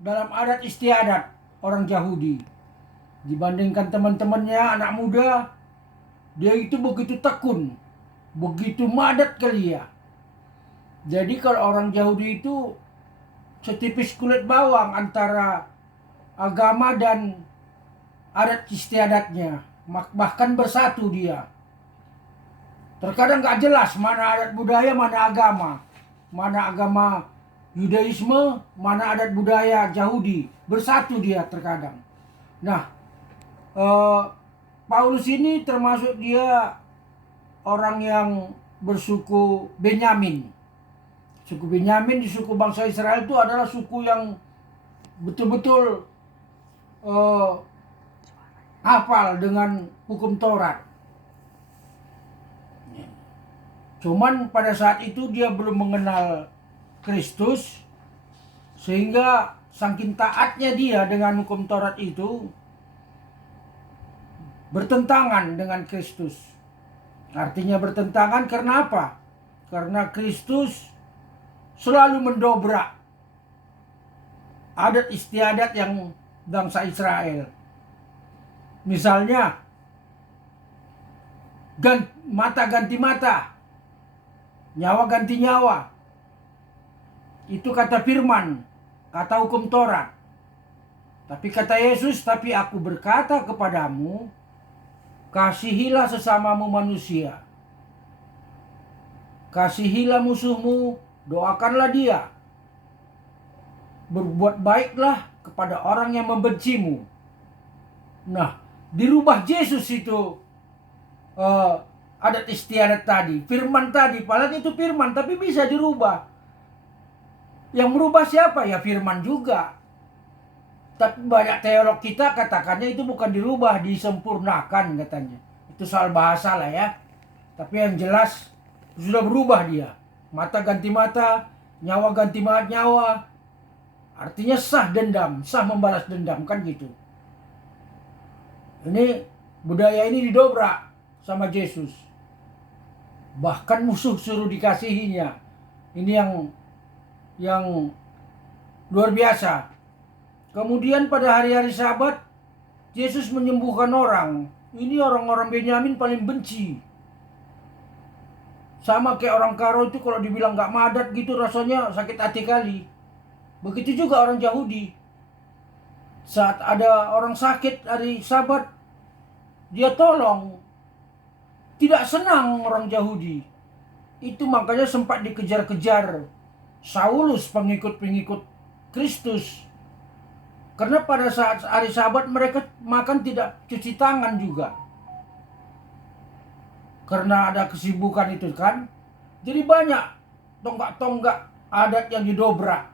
dalam adat istiadat orang Yahudi. Dibandingkan teman-temannya anak muda, dia itu begitu tekun, begitu madat kali ya. Jadi kalau orang Yahudi itu setipis kulit bawang antara agama dan adat istiadatnya. Bahkan bersatu dia. Terkadang gak jelas mana adat budaya, mana agama. Mana agama Yudaisme, mana adat budaya Yahudi. Bersatu dia terkadang. Nah, Paulus ini termasuk dia orang yang bersuku Benyamin. Suku Benyamin di suku bangsa Israel itu adalah suku yang betul-betul hafal dengan hukum Taurat. Cuman pada saat itu dia belum mengenal Kristus, sehingga saking taatnya dia dengan hukum Taurat itu bertentangan dengan Kristus. Artinya bertentangan karena apa? Karena Kristus selalu mendobrak adat istiadat yang bangsa Israel. Misalnya, mata ganti mata, nyawa ganti nyawa. Itu kata firman, kata hukum Taurat. Tapi kata Yesus, tapi aku berkata kepadamu, kasihilah sesamamu manusia. Kasihilah musuhmu, doakanlah dia. Berbuat baiklah kepada orang yang membencimu. Nah, dirubah Yesus itu adat istiadat tadi, firman tadi, padahal itu firman tapi bisa dirubah. Yang merubah siapa? Ya firman juga. Tapi banyak teolog kita katakannya itu bukan dirubah, disempurnakan katanya. Itu soal bahasa lah ya. Tapi yang jelas sudah berubah dia. Mata ganti mata, nyawa ganti nyawa. Artinya sah dendam, sah membalas dendam, kan gitu. Ini budaya ini didobrak sama Yesus. Bahkan musuh suruh dikasihinya. Ini yang luar biasa. Kemudian pada hari-hari Sabat, Yesus menyembuhkan orang. Ini orang-orang Benyamin paling benci. Sama kayak orang Karo itu kalau dibilang gak madat gitu rasanya sakit hati kali. Begitu juga orang Yahudi. Saat ada orang sakit hari Sabat, dia tolong. Tidak senang orang Yahudi. Itu makanya sempat dikejar-kejar Saulus, pengikut-pengikut Kristus. Karena pada saat hari Sabat mereka makan tidak cuci tangan juga. Karena ada kesibukan itu kan. Jadi banyak tonggak-tonggak adat yang didobrak.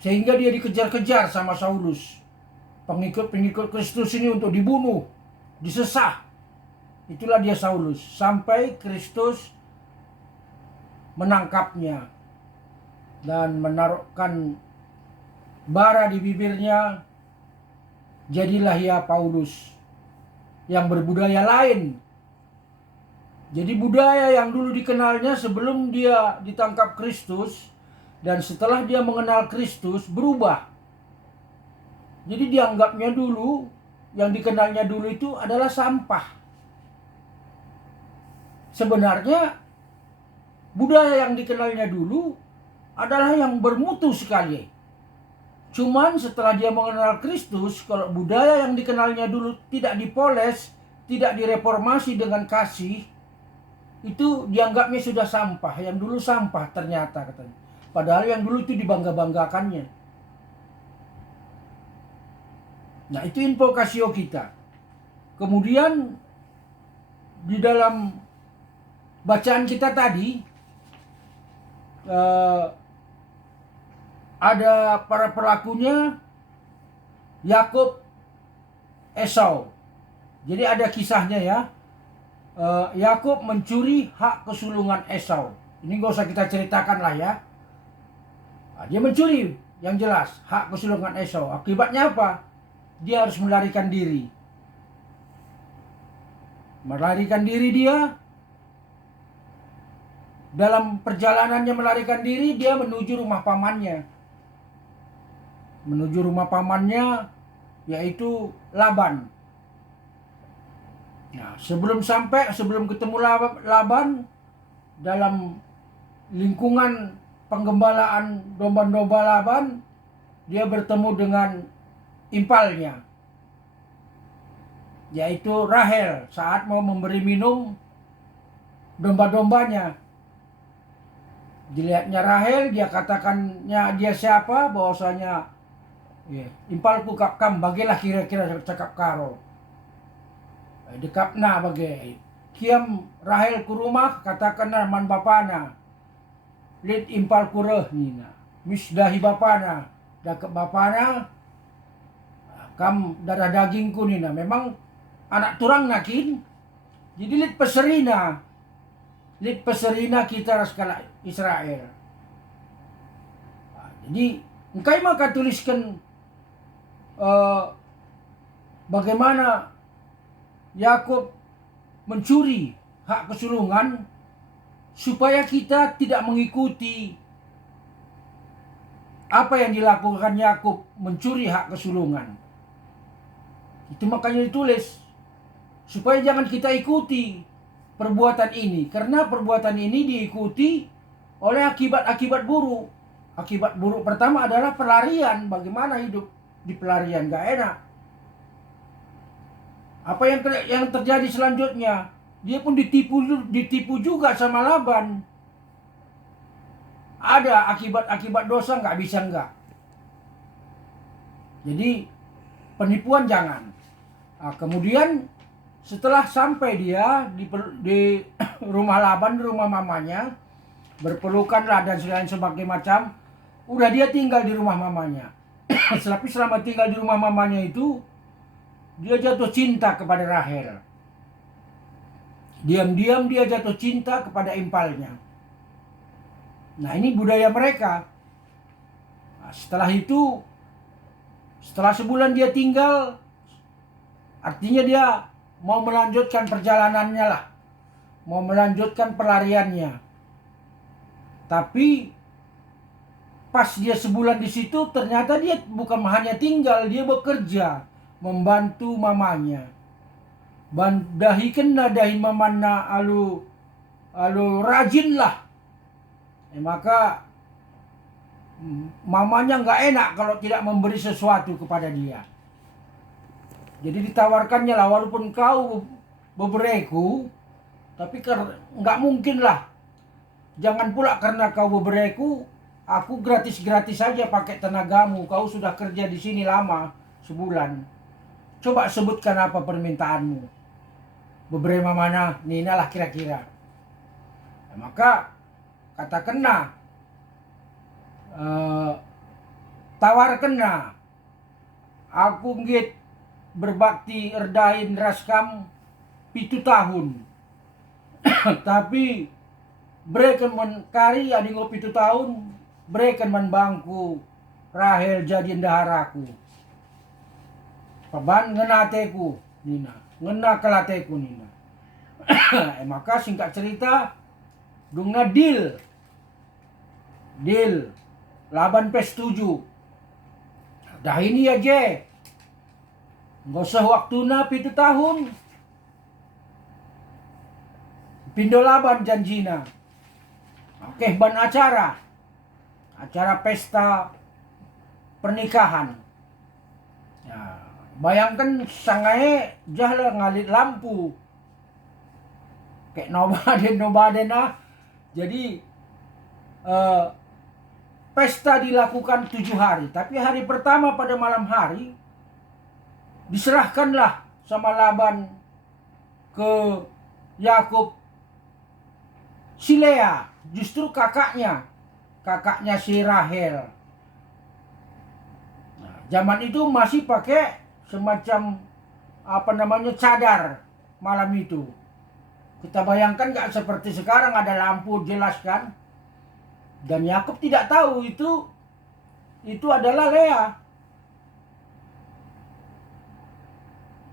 Sehingga dia dikejar-kejar sama Saulus. Pengikut-pengikut Kristus ini untuk dibunuh, disesah. Itulah dia Saulus. Sampai Kristus menangkapnya dan menaruhkan bara di bibirnya. Jadilah ia Paulus yang berbudaya lain. Jadi budaya yang dulu dikenalnya sebelum dia ditangkap Kristus dan setelah dia mengenal Kristus berubah. Jadi dianggapnya dulu, yang dikenalnya dulu itu adalah sampah. Sebenarnya budaya yang dikenalnya dulu adalah yang bermutu sekali. Cuman setelah dia mengenal Kristus, kalau budaya yang dikenalnya dulu tidak dipoles, tidak direformasi dengan kasih, itu dianggapnya sudah sampah. Yang dulu sampah ternyata katanya. Padahal yang dulu itu dibangga-banggakannya. Nah, itu info Casio kita. Kemudian di dalam bacaan kita tadi ada para pelakunya Yakub, Esau. Jadi ada kisahnya ya. Yakub mencuri hak kesulungan Esau. Ini gak usah kita ceritakan lah ya. Nah, dia mencuri yang jelas hak kesulungan Esau. Akibatnya apa? Dia harus melarikan diri. Melarikan diri dia. Dalam perjalanannya melarikan diri, dia menuju rumah pamannya. menuju rumah pamannya, yaitu Laban. Nah, sebelum ketemu Laban, dalam lingkungan penggembalaan domba-domba Laban, dia bertemu dengan impalnya, yaitu Rahel, saat mau memberi minum domba-dombanya. Dilihatnya Rahel, dia katakannya dia siapa, bahwasanya impalku kam bagilah kira-kira cakap karo. Dekapna bagai kiam Rahel ku rumah, katakanlah man bapana lid impal kureh nina misdahi bapana dakap bapana kam darah dagingku nina, memang anak turang nakin, jadi lid peserina kita raskala Israel. Jadi engkai maka tuliskan bagaimana Yakub mencuri hak kesulungan, supaya kita tidak mengikuti apa yang dilakukan Yakub mencuri hak kesulungan. Itu makanya ditulis, supaya jangan kita ikuti perbuatan ini, karena perbuatan ini diikuti oleh akibat-akibat buruk. Akibat buruk pertama adalah pelarian. Bagaimana hidup di pelarian? Gak enak. Apa yang terjadi selanjutnya? Dia pun ditipu juga sama Laban. Ada akibat-akibat dosa, nggak bisa enggak. Jadi penipuan jangan. Nah, kemudian setelah sampai dia di rumah Laban, di rumah mamanya, berpelukanlah dan lain sebagainya macam, udah dia tinggal di rumah mamanya. Tapi selama tinggal di rumah mamanya itu, dia jatuh cinta kepada Rahel. Diam-diam dia jatuh cinta kepada impalnya. Nah, ini budaya mereka. Nah, setelah itu, setelah sebulan dia tinggal, artinya dia mau melanjutkan perjalanannya lah. Mau melanjutkan pelariannya. Tapi pas dia sebulan di situ, ternyata dia bukan hanya tinggal, dia bekerja, membantu mamanya. Dahin mamana alu rajin lah. Maka mamanya nggak enak kalau tidak memberi sesuatu kepada dia. Jadi ditawarkannya lah, walaupun kau bebereku, tapi nggak mungkin lah. Jangan pula karena kau bebereku, aku gratis-gratis saja pakai tenagamu. Kau sudah kerja di sini lama, sebulan. Coba sebutkan apa permintaanmu. Beberapa mana, Nina lah kira-kira. Nah, maka katakanlah, tawarkanlah, aku ngit berbakti erdain raskam 7 tahun. Tapi berikan man kari adingo 7 tahun, berikan man bangku Rahel jadi endaharaku. Paban ngenateku Nina, ngena kelateku Nina. Maka singkat cerita, dungna deal Laban setuju. Dah ini aja, nggak usah waktuna 7 tahun. Pindo Laban janjina. Oke, ban acara pesta pernikahan. Ya, bayangkan sangai jahla ngalit lampu. Kayak nobaden ah. Jadi pesta dilakukan 7 hari. Tapi hari pertama pada malam hari diserahkanlah sama Laban ke Yakub si Lea, justru kakaknya si Rahel. Nah, zaman itu masih pakai semacam cadar malam itu. Kita bayangkan gak seperti sekarang ada lampu jelas kan? Dan Yakub tidak tahu itu adalah Lea.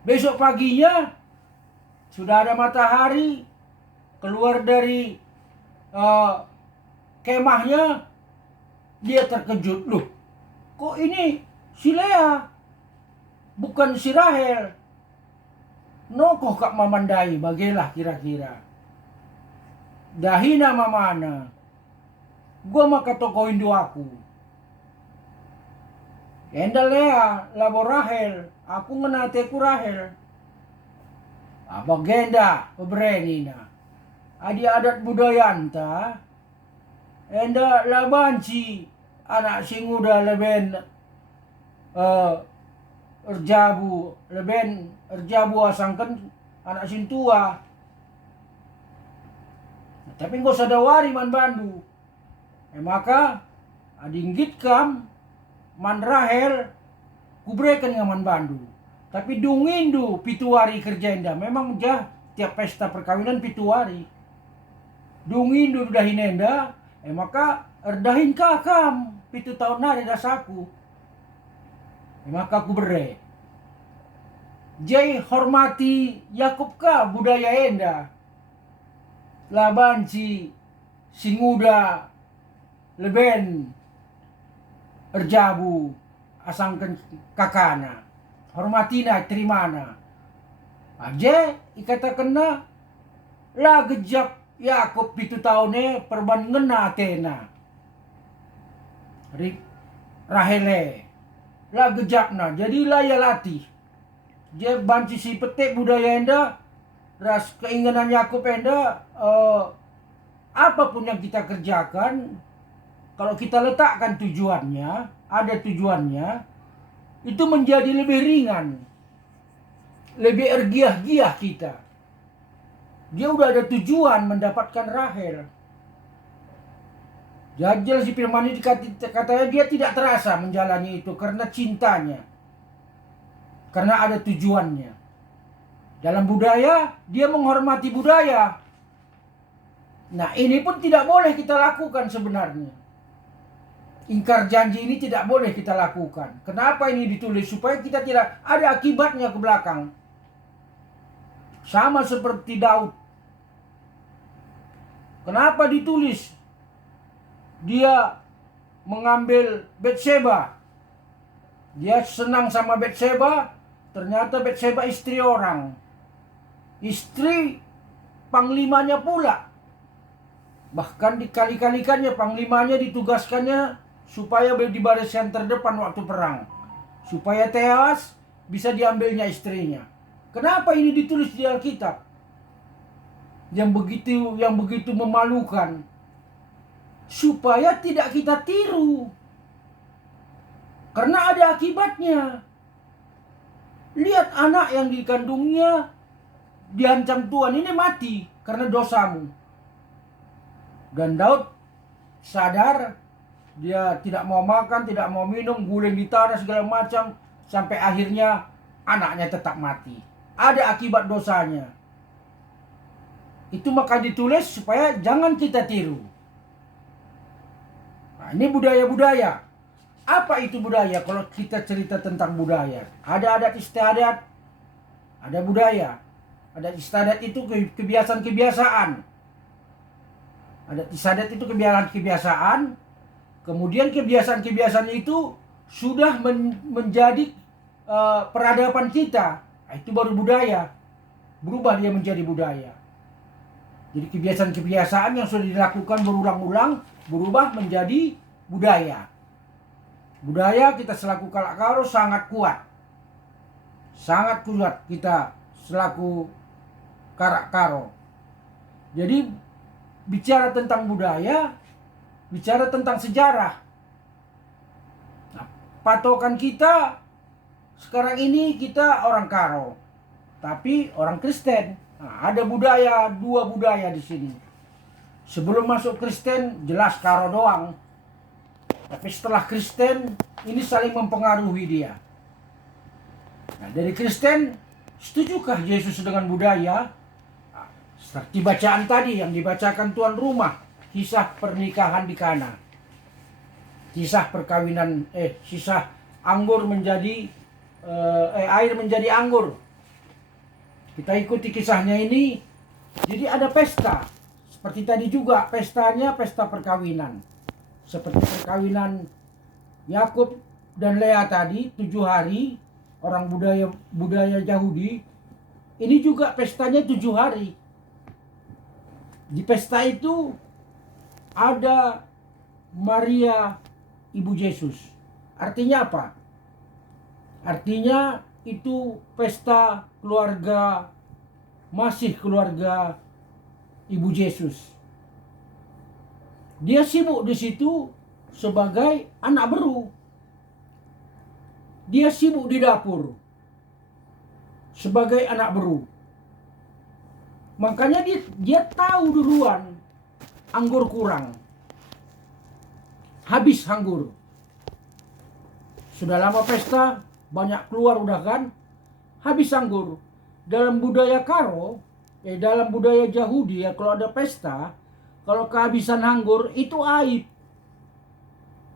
Besok paginya sudah ada matahari keluar dari kemahnya, dia terkejut, loh kok ini Si Lea, bukan si Rahel. Nokoh kak mamandai, bagelah kira-kira. Dahina mamana. Gua maka toko Hindu aku. Enda Lea, labo Rahel. Aku ngenateku Rahel. Abagenda, pebrenina. Adi adat budayanta. Enda labanci. Anak singuda leben erjabu asangkan anak sintua. Tapi nggak sadawari man bandu. Maka adinggit kam man Rahel kubreken ngaman bandu. Tapi dungindu pituari kerjenda. Memang jah tiap pesta perkawinan pituari. Dungindu dahinenda. Maka erdahin kakam 7 tahun nari dasaku. Maka aku bere. Jai hormati Yakub ka budaya enda. Labanci singuda leben erjabu asangkan kakana. Hormatina terimana. Aje ikatakanna la gejap Yakub 7 tahunnya perban ngena Athena. Rahele la gejapna jadilah ya latih. Je banci si petik budaya enda ras keinginan Yakub enda apapun yang kita kerjakan kalau kita letakkan tujuannya, ada tujuannya, itu menjadi lebih ringan, lebih ergiah-giah kita. Dia udah ada tujuan mendapatkan Rahel. Jajal si Firman ini katanya dia tidak terasa menjalani itu karena cintanya. Karena ada tujuannya. Dalam budaya, dia menghormati budaya. Nah, ini pun tidak boleh kita lakukan sebenarnya. Ingkar janji ini tidak boleh kita lakukan. Kenapa ini ditulis? Supaya kita tidak ada akibatnya ke belakang. Sama seperti Daud. Kenapa ditulis? Dia mengambil Batseba. Dia senang sama Batseba. Ternyata Batseba istri orang. Istri panglimanya pula. Bahkan dikali-kalikannya panglimanya ditugaskannya supaya di barisan terdepan waktu perang. Supaya tewas bisa diambilnya istrinya. Kenapa ini ditulis di Alkitab? Yang begitu memalukan. Supaya tidak kita tiru. Karena ada akibatnya. Lihat anak yang dikandungnya diancam Tuhan ini mati karena dosamu. Dan Daud sadar dia tidak mau makan, tidak mau minum, guling di tanah segala macam sampai akhirnya anaknya tetap mati. Ada akibat dosanya. Itu maka ditulis supaya jangan kita tiru. Nah, ini budaya-budaya. Apa itu budaya? Kalau kita cerita tentang budaya, ada adat istiadat, ada budaya. Adat istiadat itu kebiasaan-kebiasaan. Adat istiadat itu kebiasaan-kebiasaan. Kemudian kebiasaan-kebiasaan itu sudah menjadi peradaban kita. Nah, itu baru budaya. Berubah dia menjadi budaya. Jadi kebiasaan-kebiasaan yang sudah dilakukan berulang-ulang berubah menjadi budaya. Budaya kita selaku Kalakaro sangat kuat. Sangat kuat kita selaku Kalakaro. Jadi bicara tentang budaya, bicara tentang sejarah. Nah, patokan kita sekarang ini kita orang Karo, tapi orang Kristen. Nah, ada budaya, 2 budaya di sini. Sebelum masuk Kristen jelas Karo doang. Tapi setelah Kristen ini saling mempengaruhi dia. Nah, dari Kristen, setujukah Yesus dengan budaya? Nah, seperti bacaan tadi yang dibacakan tuan rumah, kisah pernikahan di Kana. Kisah perkawinan, kisah anggur menjadi air menjadi anggur. Kita ikuti kisahnya ini. Jadi ada pesta. Seperti tadi juga pestanya pesta perkawinan. Seperti perkawinan Yakub dan Lea tadi 7 hari, orang budaya Yahudi, ini juga pestanya 7 hari. Di pesta itu ada Maria Ibu Yesus. Artinya apa? Artinya itu pesta keluarga, masih keluarga Ibu Yesus. Dia sibuk di situ sebagai anak beru. Dia sibuk di dapur sebagai anak beru. Makanya dia tahu duluan anggur kurang. Habis anggur. Sudah lama pesta, banyak keluar udah kan? Habis anggur. Dalam budaya Karo, dalam budaya Yahudi ya, kalau ada pesta, kalau kehabisan anggur itu aib.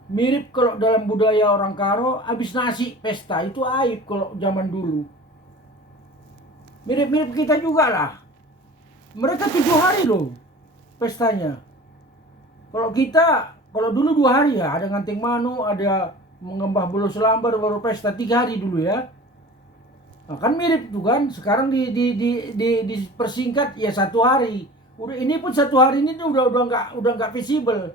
Mirip kalau dalam budaya orang Karo, habis nasi pesta itu aib kalau zaman dulu. Mirip-mirip kita juga lah. Mereka 7 hari loh pestanya. Kalau dulu 2 hari ya, ada nganting manu, ada mengembah bulu selambar, baru pesta 3 hari dulu ya. Nah, kan mirip tuh kan. Sekarang dipersingkat ya 1 hari. Udah ini pun 1 hari ini tuh udah nggak visible.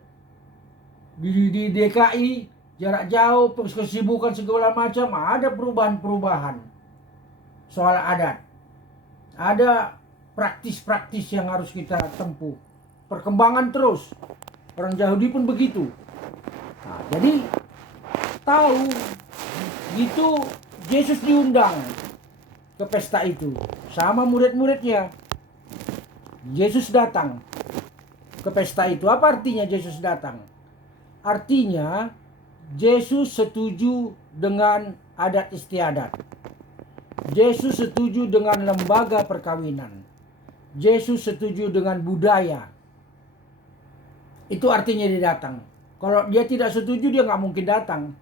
Di DKI jarak jauh, kesibukan segala macam, ada perubahan-perubahan soal adat. Ada praktis-praktis yang harus kita tempuh. Perkembangan terus. Orang Yahudi pun begitu. Nah, jadi tahu gitu Yesus diundang ke pesta itu sama murid-muridnya. Yesus datang ke pesta itu. Apa artinya Yesus datang? Artinya Yesus setuju dengan adat istiadat. Yesus setuju dengan lembaga perkawinan. Yesus setuju dengan budaya. Itu artinya dia datang. Kalau dia tidak setuju, dia nggak mungkin datang.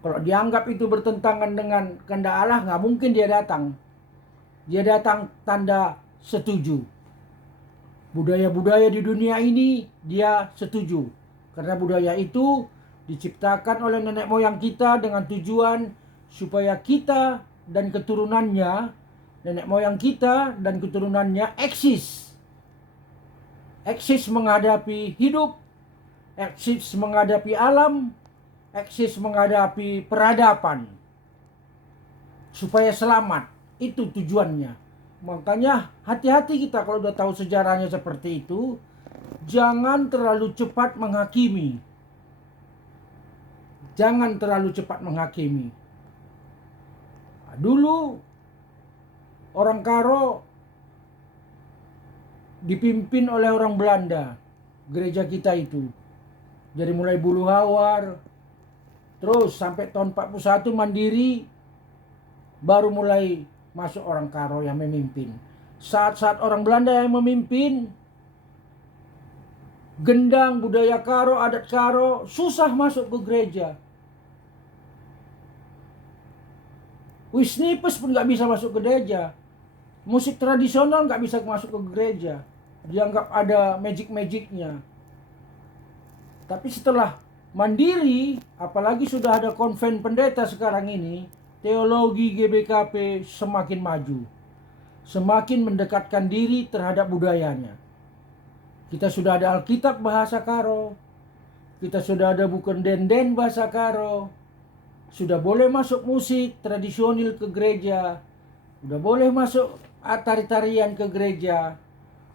Kalau dianggap itu bertentangan dengan kehendak Allah, nggak mungkin dia datang. Dia datang tanda setuju. Budaya-budaya di dunia ini dia setuju. Karena budaya itu diciptakan oleh nenek moyang kita dengan tujuan supaya kita dan keturunannya, nenek moyang kita dan keturunannya eksis. Eksis menghadapi hidup, eksis menghadapi alam, eksis menghadapi peradaban. Supaya selamat, itu tujuannya. Makanya hati-hati kita kalau udah tahu sejarahnya seperti itu. Jangan terlalu cepat menghakimi. Jangan terlalu cepat menghakimi. Dulu orang Karo dipimpin oleh orang Belanda, gereja kita itu. Dari mulai Bulu Hawar, terus sampai tahun 41 mandiri, baru mulai masuk orang Karo yang memimpin. Saat-saat orang Belanda yang memimpin, gendang, budaya Karo, adat Karo, susah masuk ke gereja. Wisnipes pun nggak bisa masuk ke gereja. Musik tradisional nggak bisa masuk ke gereja. Dianggap ada magic-magicnya. Tapi setelah mandiri, apalagi sudah ada konven pendeta sekarang ini, teologi GBKP semakin maju. Semakin mendekatkan diri terhadap budayanya. Kita sudah ada Alkitab bahasa Karo. Kita sudah ada buku denden bahasa Karo. Sudah boleh masuk musik tradisional ke gereja. Sudah boleh masuk tari-tarian ke gereja.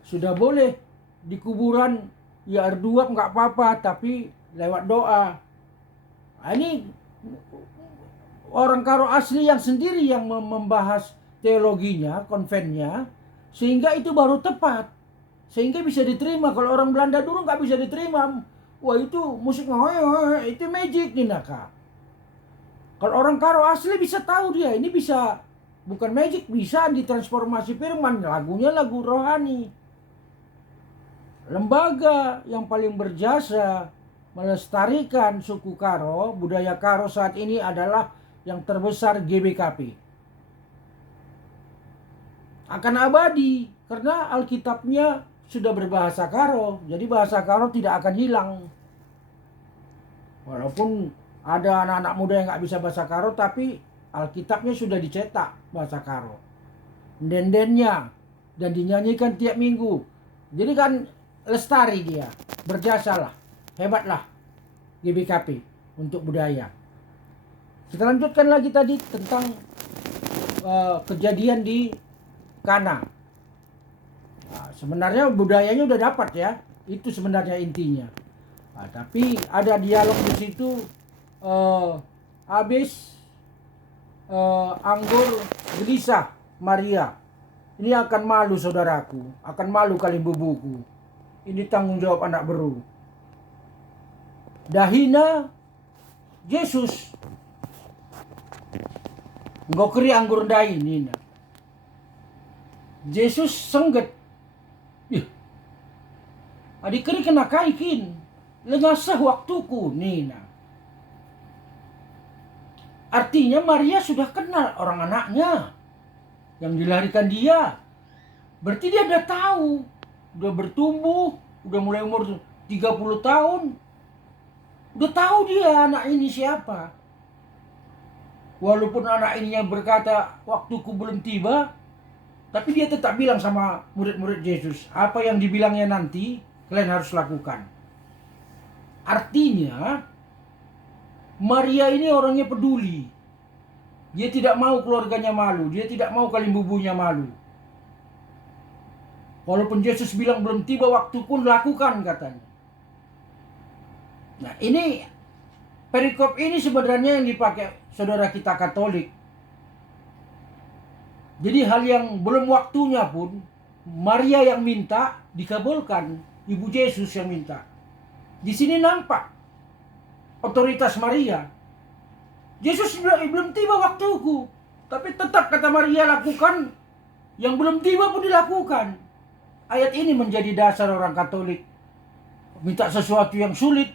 Sudah boleh di kuburan ya arduap nggak apa-apa, tapi lewat doa. Ini orang Karo asli yang sendiri yang membahas teologinya, konvennya, sehingga itu baru tepat. Sehingga bisa diterima. Kalau orang Belanda dulu nggak bisa diterima. Wah itu musik itu magic nih naka. Kalau orang Karo asli bisa tahu dia. Ini bisa bukan magic, bisa ditransformasi firman. Lagunya lagu rohani. Lembaga yang paling berjasa melestarikan suku Karo, budaya Karo saat ini adalah yang terbesar GBKP. Akan abadi karena Alkitabnya sudah berbahasa Karo, jadi bahasa Karo tidak akan hilang. Walaupun Ada anak-anak muda yang nggak bisa bahasa Karo, tapi Alkitabnya sudah dicetak bahasa Karo. Den-dennya dan dinyanyikan tiap minggu. Jadi kan lestari dia, berjasalah, hebatlah GBKP untuk budaya. Kita lanjutkan lagi tadi tentang kejadian di Kana. Nah, sebenarnya budayanya udah dapat ya, itu sebenarnya intinya. Nah, tapi ada dialog di situ, habis anggur gelisah Maria. Ini akan malu saudaraku, akan malu kali bubuku. Ini tanggung jawab anak beru. Dahina Yesus. Nggak keri anggur dai nina. Yesus sengget. Ih. Adik keri kena kaikin. Lengasah waktuku nina. Artinya Maria sudah kenal orang anaknya yang dilahirkan dia. Berarti dia udah tahu, udah bertumbuh, udah mulai umur 30 tahun. Udah tahu dia anak ini siapa. Walaupun anak ininya berkata waktuku belum tiba, tapi dia tetap bilang sama murid-murid Yesus, apa yang dibilangnya nanti kalian harus lakukan. Artinya Maria ini orangnya peduli. Dia tidak mau keluarganya malu, dia tidak mau kalimbubunya malu. Walaupun Yesus bilang belum tiba waktu pun lakukan katanya. Nah, ini perikop ini sebenarnya yang dipakai saudara kita Katolik. Jadi hal yang belum waktunya pun Maria yang minta dikabulkan, Ibu Yesus yang minta. Di sini nampak otoritas Maria. Yesus belum tiba waktuku, tapi tetap kata Maria lakukan yang belum tiba pun dilakukan. Ayat ini menjadi dasar orang Katolik. Minta sesuatu yang sulit,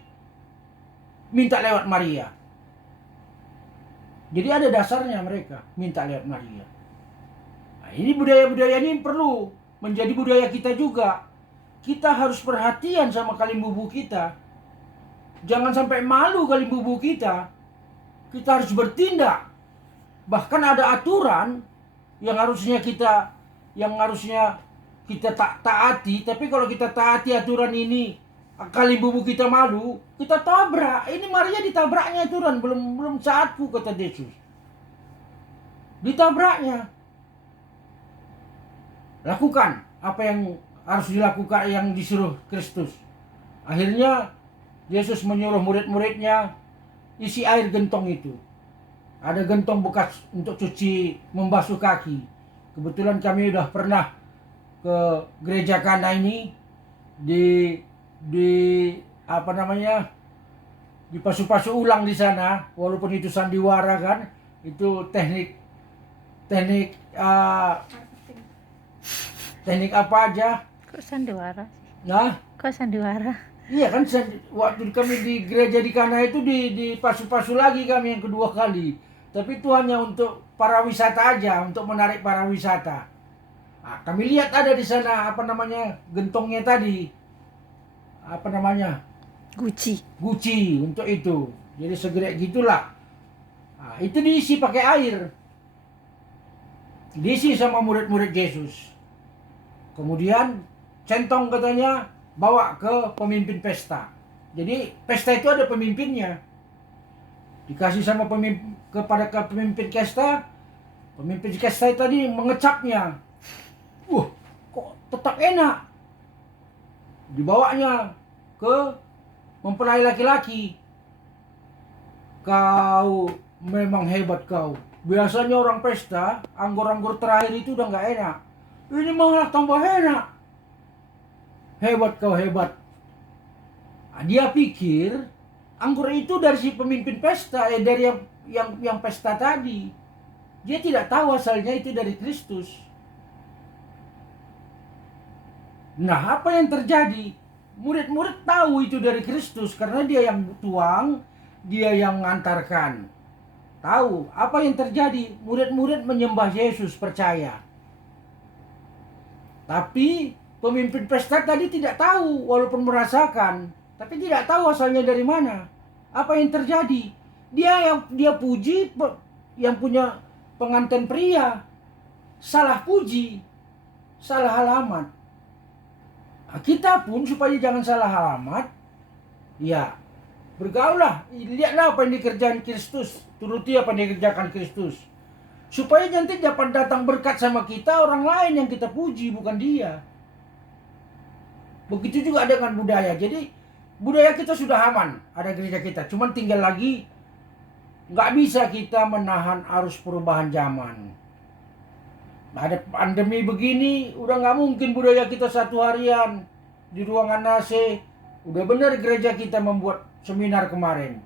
minta lewat Maria. Jadi ada dasarnya mereka minta lewat Maria. Nah, ini budaya-budaya ini perlu menjadi budaya kita juga. Kita harus perhatian sama kalimbubu kita. Jangan sampai malu kalimbubu kita. Kita harus bertindak. Bahkan ada aturan yang harusnya kita taati, tapi kalau kita taati aturan ini, kalimbubu kita malu, kita tabrak. Ini Maria ditabraknya aturan, belum saatku kata Yesus. Ditabraknya. Lakukan apa yang harus dilakukan yang disuruh Kristus. Akhirnya Yesus menyuruh murid-muridnya isi air gentong itu. Ada gentong bekas untuk cuci membasuh kaki. Kebetulan kami udah pernah ke gereja Kana ini di dipasu-pasu ulang di sana, walaupun itu sandiwara kan, itu teknik apa aja. Kok sandiwara? Nah, Kok sandiwara? iya kan waktu kami di gereja di Kana itu dipasu-pasu lagi kami yang kedua kali. Tapi itu hanya untuk para wisata aja, untuk menarik para wisata. Nah, kami lihat ada di sana gentongnya tadi. Guci untuk itu. Jadi segede gitulah. Nah, itu diisi pakai air. Diisi sama murid-murid Yesus. Kemudian centong katanya bawa ke pemimpin pesta. Jadi pesta itu ada pemimpinnya. Dikasih sama kepada pemimpin pesta. Pemimpin pesta tadi mengecapnya. Kok tetap enak. Dibawanya ke mempelai laki-laki. Kau memang hebat kau. Biasanya orang pesta, anggur-anggur terakhir itu udah gak enak. Ini malah tambah enak. Hebat kau, hebat. Nah, dia pikir anggur itu dari si pemimpin pesta, dari yang pesta tadi. Dia tidak tahu asalnya itu dari Kristus. Nah, apa yang terjadi? Murid-murid tahu itu dari Kristus karena dia yang tuang, dia yang mengantarkan. Tahu apa yang terjadi? Murid-murid menyembah Yesus, percaya. Tapi pemimpin pesta tadi tidak tahu, walaupun merasakan, tapi tidak tahu asalnya dari mana. Apa yang terjadi? Dia puji yang punya pengantin pria. Salah puji, salah alamat. Nah, kita pun supaya jangan salah alamat, ya bergaullah, lihatlah apa yang dikerjakan Kristus, turuti apa yang dikerjakan Kristus. Supaya nanti dapat datang berkat sama kita orang lain yang kita puji, bukan dia. Begitu juga dengan budaya. Jadi budaya kita sudah aman, ada gereja kita. Cuman tinggal lagi, nggak bisa kita menahan arus perubahan zaman. Ada pandemi begini, udah nggak mungkin budaya kita satu harian di ruangan AC. Udah benar gereja kita membuat seminar kemarin.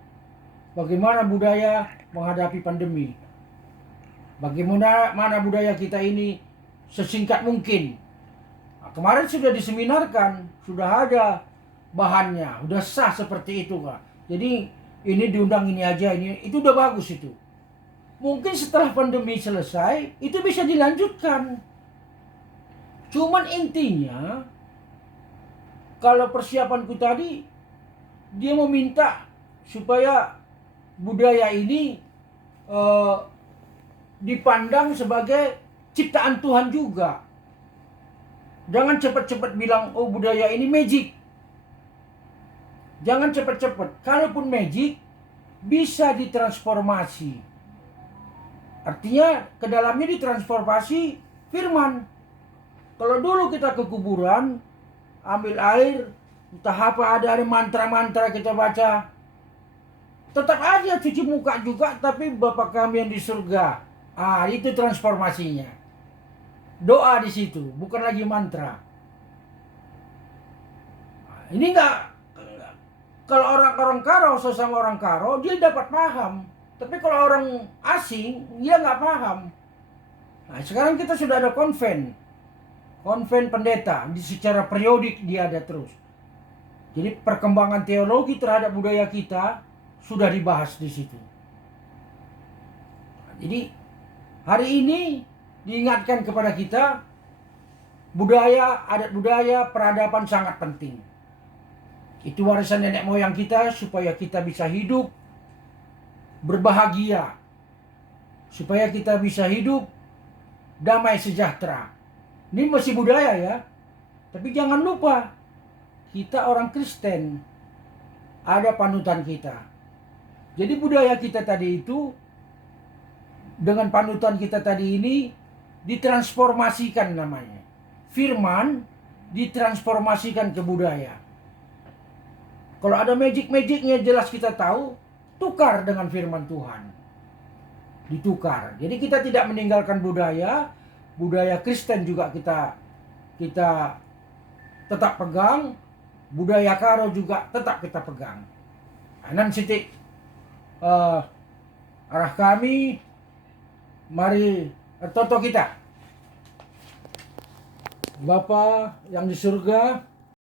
Bagaimana budaya menghadapi pandemi. Bagaimana budaya kita ini sesingkat mungkin. Nah, kemarin sudah diseminarkan, sudah ada bahannya, sudah sah seperti itu, Kak. Jadi ini diundang ini aja, itu udah bagus itu. Mungkin setelah pandemi selesai, itu bisa dilanjutkan. Cuman intinya, kalau persiapanku tadi, dia meminta supaya budaya ini dipandang sebagai ciptaan Tuhan juga. Jangan cepat-cepat bilang, oh budaya ini magic. Jangan cepat-cepat. Kalaupun magic, bisa ditransformasi. Artinya ke dalamnya ditransformasi firman. Kalau dulu kita ke kuburan, ambil air, entah apa ada mantra-mantra kita baca, tetap aja cuci muka juga, tapi Bapa kami yang di surga. Itu transformasinya. Doa di situ, bukan lagi mantra. Ini kalau orang Karo sesama orang Karo, dia dapat paham. Tapi kalau orang asing, dia nggak paham. Nah, sekarang kita sudah ada konven pendeta, secara periodik dia ada terus. Jadi perkembangan teologi terhadap budaya kita sudah dibahas di situ. Jadi hari ini diingatkan kepada kita, adat budaya, peradaban sangat penting. Itu warisan nenek moyang kita supaya kita bisa hidup berbahagia. Supaya kita bisa hidup damai sejahtera. Ini masih budaya ya. Tapi jangan lupa, kita orang Kristen, ada panutan kita. Jadi budaya kita tadi itu, dengan panutan kita tadi ini, ditransformasikan namanya. Firman ditransformasikan ke budaya. Kalau ada magic-magicnya jelas kita tahu, tukar dengan firman Tuhan. Ditukar. Jadi kita tidak meninggalkan budaya Kristen juga kita tetap pegang, budaya Karo juga tetap kita pegang. Anan siti arah kami, mari toto kita. Bapa yang di surga,